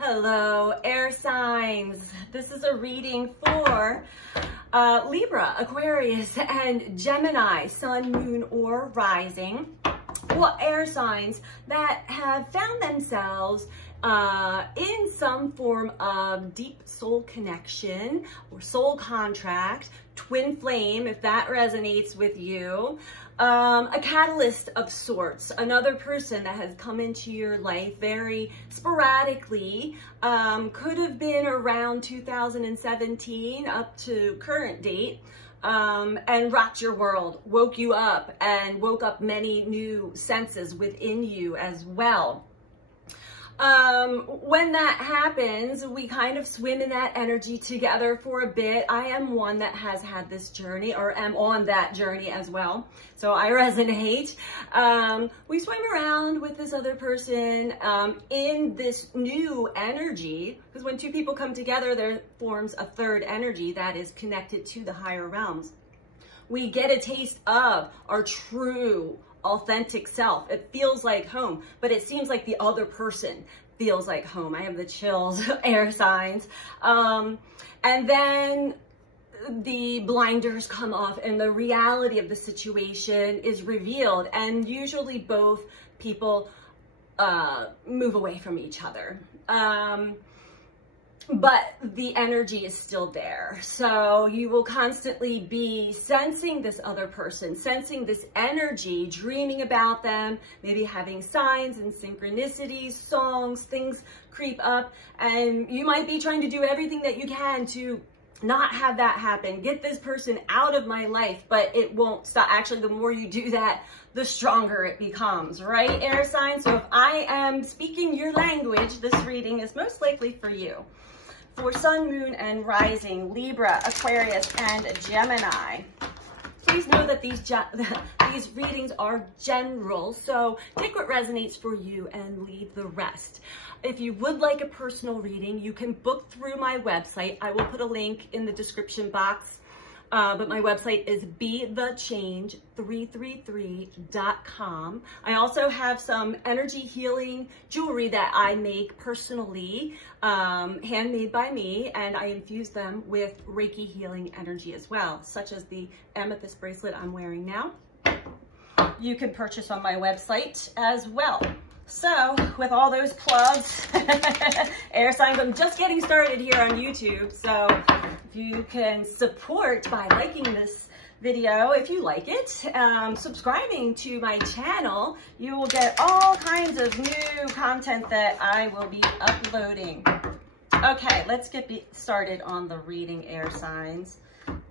Hello, air signs. This is a reading for Libra, Aquarius, and Gemini, sun, moon, or rising. Well, air signs that have found themselves in some form of deep soul connection or soul contract, twin flame, if that resonates with you. A catalyst of sorts, another person that has come into your life very sporadically, could have been around 2017 up to current date, and rocked your world, woke you up, and woke up many new senses within you as well. When that happens, we kind of swim in that energy together for a bit. I am one that has had this journey, or am on that journey as well. So I resonate. We swim around with this other person in this new energy, because when two people come together, there forms a third energy that is connected to the higher realms. We get a taste of our true authentic self. It feels like home, but it seems like the other person feels like home. I have the chills, air signs. And then the blinders come off and the reality of the situation is revealed. And usually both people move away from each other. But the energy is still there. So you will constantly be sensing this other person, sensing this energy, dreaming about them, maybe having signs and synchronicities, songs, things creep up. And you might be trying to do everything that you can to not have that happen, get this person out of my life, but it won't stop. Actually, the more you do that, the stronger it becomes, right, air sign? So if I am speaking your language, this reading is most likely for you. For sun, moon, and rising, Libra, Aquarius, and Gemini. Please know that these readings are general, so take what resonates for you and leave the rest. If you would like a personal reading, you can book through my website. I will put a link in the description box. But my website is BeTheChange333.com. I also have some energy healing jewelry that I make personally, handmade by me, and I infuse them with Reiki healing energy as well, such as the amethyst bracelet I'm wearing now. You can purchase on my website as well. So with all those plugs, air signs, I'm just getting started here on YouTube. So if you can support by liking this video, if you like it, subscribing to my channel, you will get all kinds of new content that I will be uploading. Okay, let's get started on the reading, air signs.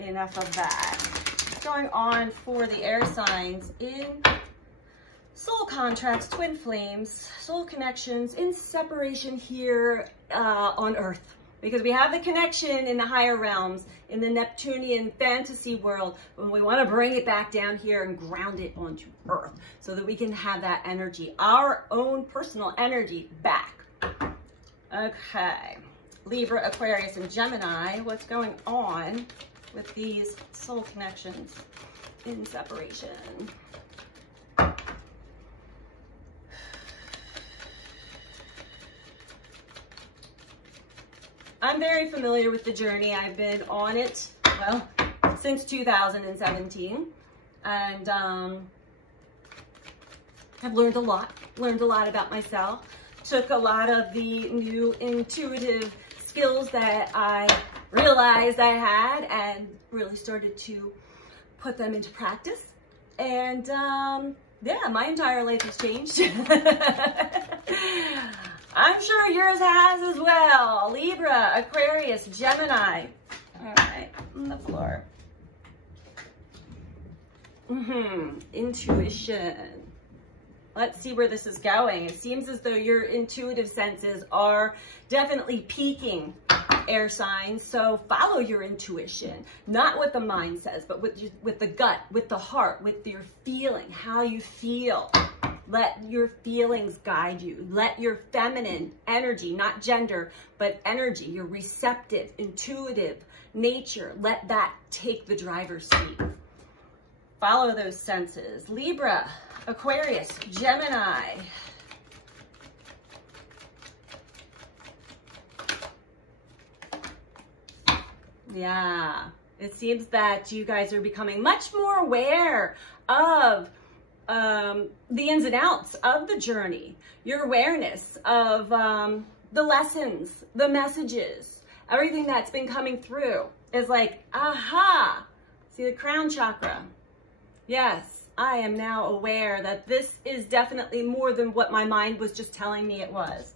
Enough of that. What's going on for the air signs in soul contracts, twin flames, soul connections, in separation here on Earth? Because we have the connection in the higher realms, in the Neptunian fantasy world, when we want to bring it back down here and ground it onto Earth so that we can have that energy, our own personal energy, back. Okay, Libra, Aquarius, and Gemini, what's going on with these soul connections in separation? I'm very familiar with the journey. I've been on it, well, since 2017. And I've learned a lot about myself. Took a lot of the new intuitive skills that I realized I had and really started to put them into practice. And yeah, my entire life has changed. I'm sure yours has as well. Libra, Aquarius, Gemini. All right, on the floor. Intuition. Let's see where this is going. It seems as though your intuitive senses are definitely peaking, air signs. So follow your intuition, not what the mind says, but with the gut, with the heart, with your feeling, how you feel. Let your feelings guide you. Let your feminine energy, not gender, but energy, your receptive, intuitive nature, let that take the driver's seat. Follow those senses. Libra, Aquarius, Gemini. Yeah, it seems that you guys are becoming much more aware of the ins and outs of the journey, your awareness of the lessons, the messages, everything that's been coming through is like, aha, see the crown chakra. Yes, I am now aware that this is definitely more than what my mind was just telling me it was.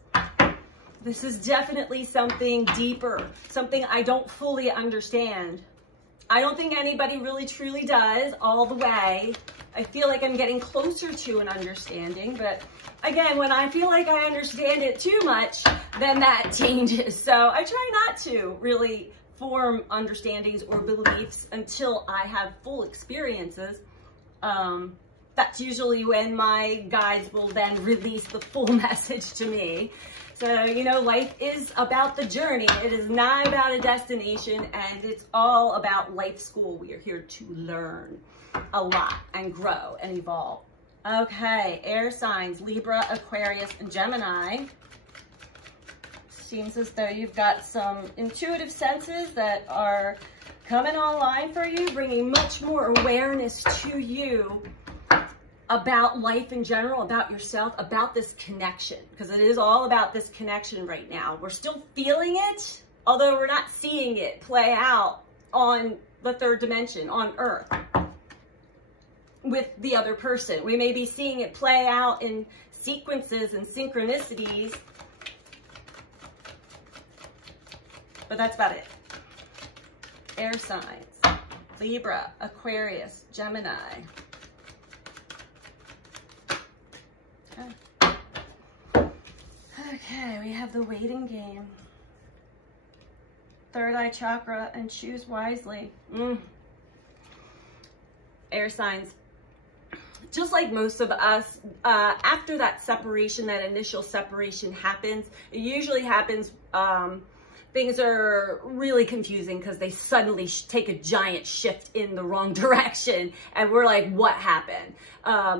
This is definitely something deeper, something I don't fully understand. I don't think anybody really truly does all the way. I feel like I'm getting closer to an understanding, but again, when I feel like I understand it too much, then that changes. So I try not to really form understandings or beliefs until I have full experiences. That's usually when my guides will then release the full message to me. So, you know, life is about the journey. It is not about a destination, and it's all about life school. We are here to learn a lot and grow and evolve. Okay, air signs, Libra, Aquarius, and Gemini. Seems as though you've got some intuitive senses that are coming online for you, bringing much more awareness to you about life in general, about yourself, about this connection, because it is all about this connection right now. We're still feeling it, although we're not seeing it play out on the third dimension, on Earth, with the other person. We may be seeing it play out in sequences and synchronicities, but that's about it. Air signs, Libra, Aquarius, Gemini. Okay, we have the waiting game. Third eye chakra and choose wisely. Air signs. Just like most of us, after that separation, that initial separation happens, it usually happens, things are really confusing because they suddenly take a giant shift in the wrong direction. And we're like, what happened?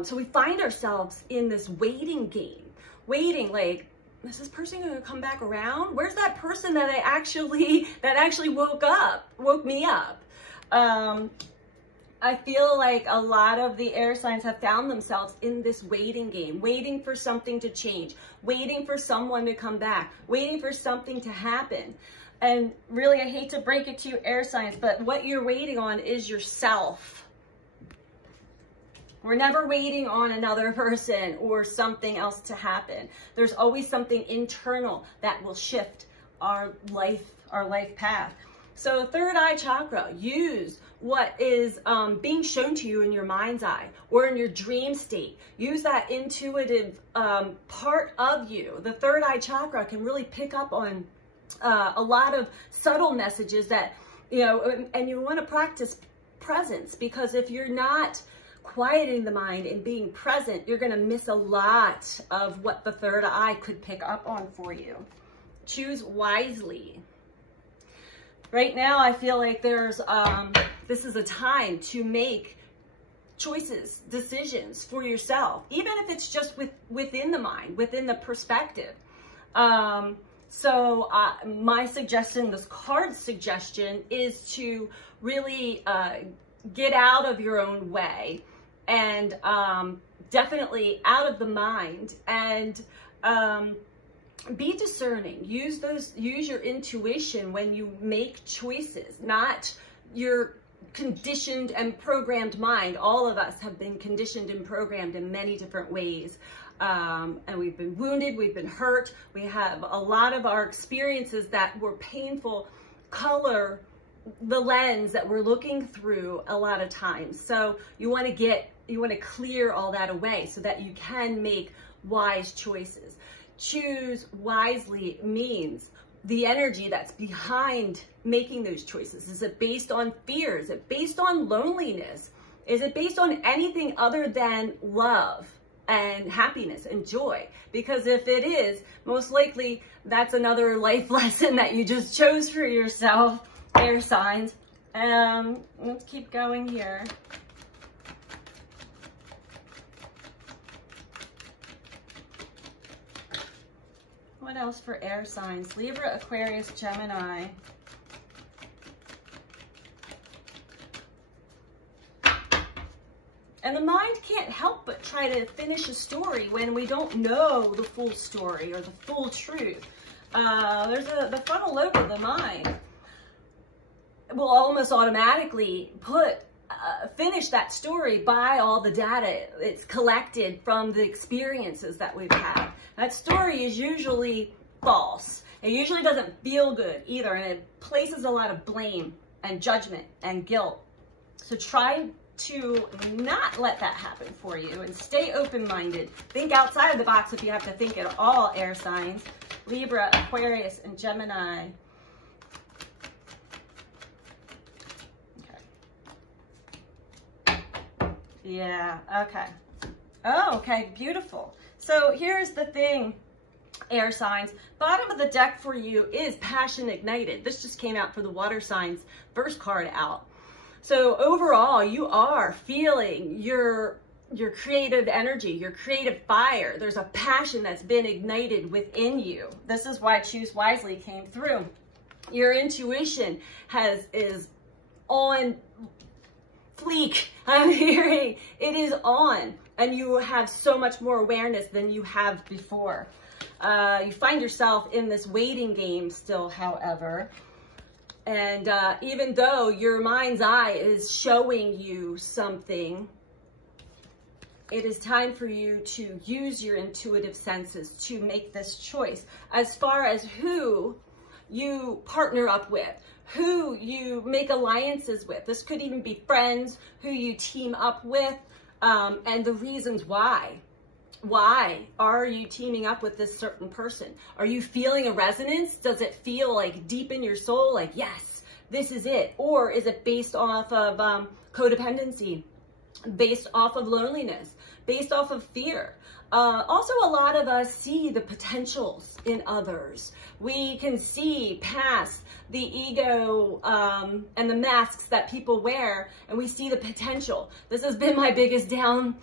So we find ourselves in this waiting game, waiting like, is this person going to come back around? Where's that person that actually woke me up? I feel like a lot of the air signs have found themselves in this waiting game, waiting for something to change, waiting for someone to come back, waiting for something to happen. And really, I hate to break it to you, air signs, but what you're waiting on is yourself. We're never waiting on another person or something else to happen. There's always something internal that will shift our life path. So third eye chakra, use what is being shown to you in your mind's eye or in your dream state. Use that intuitive part of you. The third eye chakra can really pick up on a lot of subtle messages that, you know, and you want to practice presence, because if you're not quieting the mind and being present, you're going to miss a lot of what the third eye could pick up on for you. Choose wisely. Right now, I feel like there's, this is a time to make choices, decisions for yourself, even if it's just within the mind, within the perspective. So my suggestion, this card suggestion, is to really get out of your own way and definitely out of the mind, and be discerning. Use your intuition when you make choices, not your conditioned and programmed mind. All of us have been conditioned and programmed in many different ways. And we've been wounded, we've been hurt. We have a lot of our experiences that were painful color the lens that we're looking through a lot of times. So you want to clear all that away so that you can make wise choices. Choose wisely means the energy that's behind making those choices. Is it based on fear? Is it based on loneliness? Is it based on anything other than love and happiness and joy? Because if it is, most likely that's another life lesson that you just chose for yourself, air signs. Let's keep going here. What else for air signs? Libra, Aquarius, Gemini. And the mind can't help but try to finish a story when we don't know the full story or the full truth. The frontal lobe of the mind will almost automatically finish that story by all the data it's collected from the experiences that we've had. That story is usually false. It usually doesn't feel good either, and it places a lot of blame and judgment and guilt. So try to not let that happen for you and stay open-minded. Think outside of the box if you have to think at all, air signs. Libra, Aquarius, and Gemini. Okay. Yeah, okay. Oh, okay, beautiful. So here's the thing, air signs. Bottom of the deck for you is passion ignited. This just came out for the water signs, first card out. So overall, you are feeling your creative energy, your creative fire. There's a passion that's been ignited within you. This is why Choose Wisely came through. Your intuition is on fleek. I'm hearing it is on, and you have so much more awareness than you have before. You find yourself in this waiting game still, however. And even though your mind's eye is showing you something, it is time for you to use your intuitive senses to make this choice as far as who you partner up with, who you make alliances with. This could even be friends, who you team up with, and the reasons why. Why are you teaming up with this certain person? Are you feeling a resonance? Does it feel like deep in your soul, like, yes, this is it? Or is it based off of codependency, based off of loneliness, based off of fear? Also, a lot of us see the potentials in others. We can see past the ego and the masks that people wear, and we see the potential. This has been my biggest downfall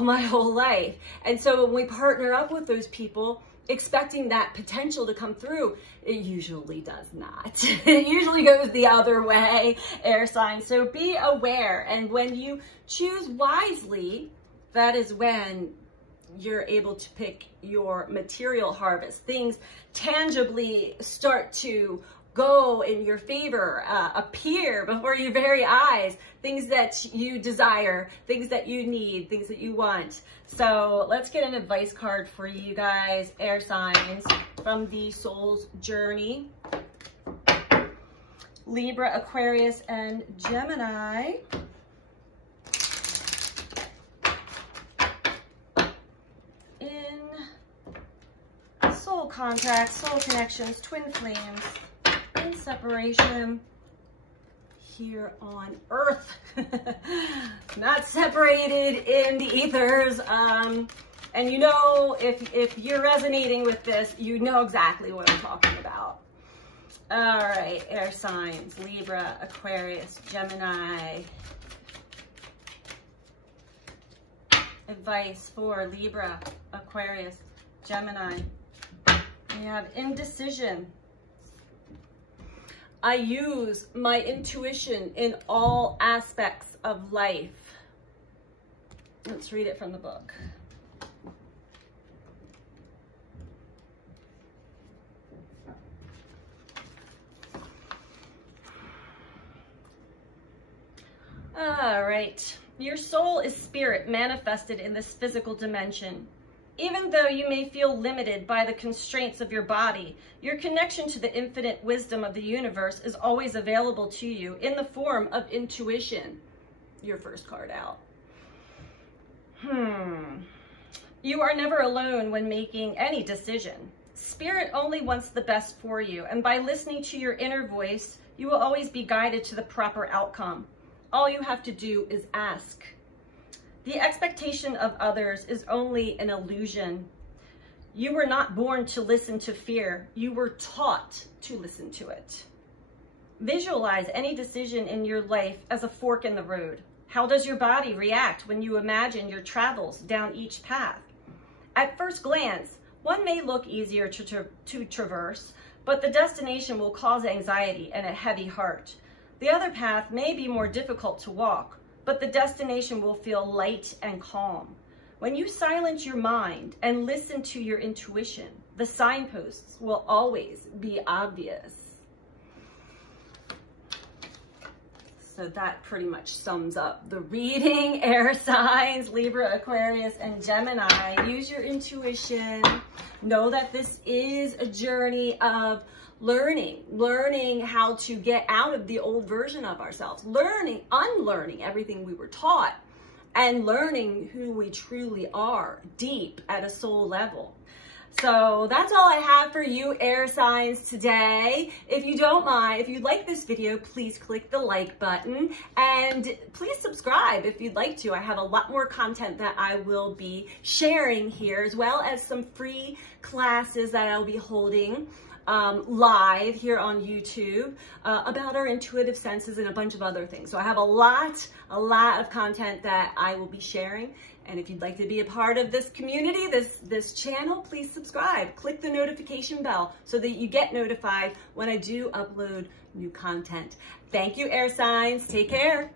my whole life. And so when we partner up with those people, expecting that potential to come through, it usually does not. It usually goes the other way, air signs. So be aware. And when you choose wisely, that is when you're able to pick your material harvest. Things tangibly start to go in your favor, appear before your very eyes, things that you desire, things that you need, things that you want. So let's get an advice card for you guys, air signs, from the Soul's Journey. Libra, Aquarius, and Gemini. In soul contracts, soul connections, twin flames, in separation here on Earth. Not separated in the ethers. And you know, if you're resonating with this, you know exactly what I'm talking about. All right, air signs, Libra, Aquarius, Gemini. Advice for Libra, Aquarius, Gemini. You have indecision. I use my intuition in all aspects of life. Let's read it from the book. All right. Your soul is spirit manifested in this physical dimension. Even though you may feel limited by the constraints of your body, your connection to the infinite wisdom of the universe is always available to you in the form of intuition. Your first card out. You are never alone when making any decision. Spirit only wants the best for you, and by listening to your inner voice, you will always be guided to the proper outcome. All you have to do is ask. The expectation of others is only an illusion. You were not born to listen to fear. You were taught to listen to it. Visualize any decision in your life as a fork in the road. How does your body react when you imagine your travels down each path? At first glance, one may look easier to traverse, but the destination will cause anxiety and a heavy heart. The other path may be more difficult to walk. but the destination will feel light and calm. When you silence your mind and listen to your intuition, the signposts will always be obvious. So that pretty much sums up the reading. Air signs, Libra, Aquarius, and Gemini. Use your intuition. Know that this is a journey of learning how to get out of the old version of ourselves, unlearning everything we were taught, and learning who we truly are deep at a soul level. So that's all I have for you, air signs, today. If you don't mind, if you like this video, please click the like button and please subscribe if you'd like to. I have a lot more content that I will be sharing here, as well as some free classes that I'll be holding live here on YouTube about our intuitive senses and a bunch of other things. So I have a lot of content that I will be sharing. And if you'd like to be a part of this community, this channel, please subscribe. Click the notification bell so that you get notified when I do upload new content. Thank you, air signs. Take care.